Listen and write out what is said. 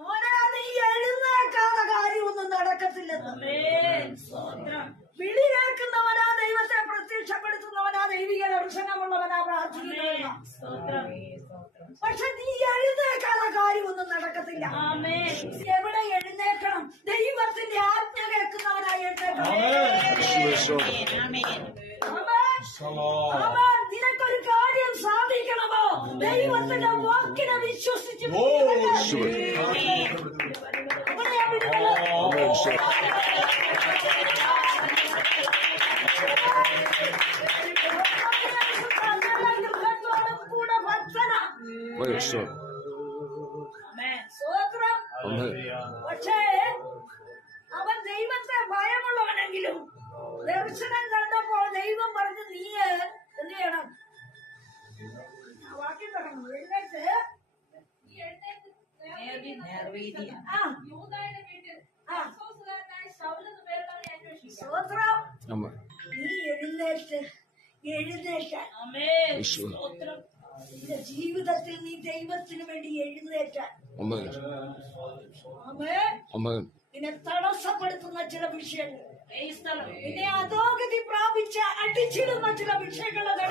മോനെ നീ എഴുന്നേക്കാതെ കാര്യമൊന്നും നടക്കത്തില്ലെന്ന്. വിളി കേൾക്കുന്നവനാ ദൈവത്തെ പ്രത്യക്ഷപ്പെടുത്തുന്നവനാ ദൈവിക ദർശനമുള്ളവനാ പ്രാർത്ഥിക്കുന്നവനാ. പക്ഷെ നീ എഴുന്നേക്കാതെ കാര്യമൊന്നും നടക്കത്തില്ല. എവിടെ എഴുന്നേക്കണം? ദൈവത്തിന്റെ ആജ്ഞ കേൾക്കുന്നവനായി എഴുന്നേക്കണം. നിനക്കൊരു കാര്യം സാധിക്കണമോ? ദൈവത്തിന്റെ വാക്കിനെ വിശ്വസിച്ച് കൂടെ ഭക്തന. പക്ഷേ അവൻ ദൈവത്തെ ഭയമുള്ളവനെങ്കിലും ദർശനം കണ്ടപ്പോ ദൈവം പറഞ്ഞു നീ എന്ത് ചെയ്യണം? വാക്യം പറഞ്ഞു എഴുന്നേറ്റ് നീ എഴുന്നേറ്റാൻ നിന്റെ ജീവിതത്തിൽ നീ ദൈവത്തിന് വേണ്ടി എഴുന്നേറ്റാൻ നിന്നെ തടസ്സപ്പെടുത്തുന്ന ചില വിഷയങ്ങൾ, നിന്നെ അധോഗതി പ്രാപിച്ച അടിച്ചിടുന്ന ചില വിഷയങ്ങളുടെ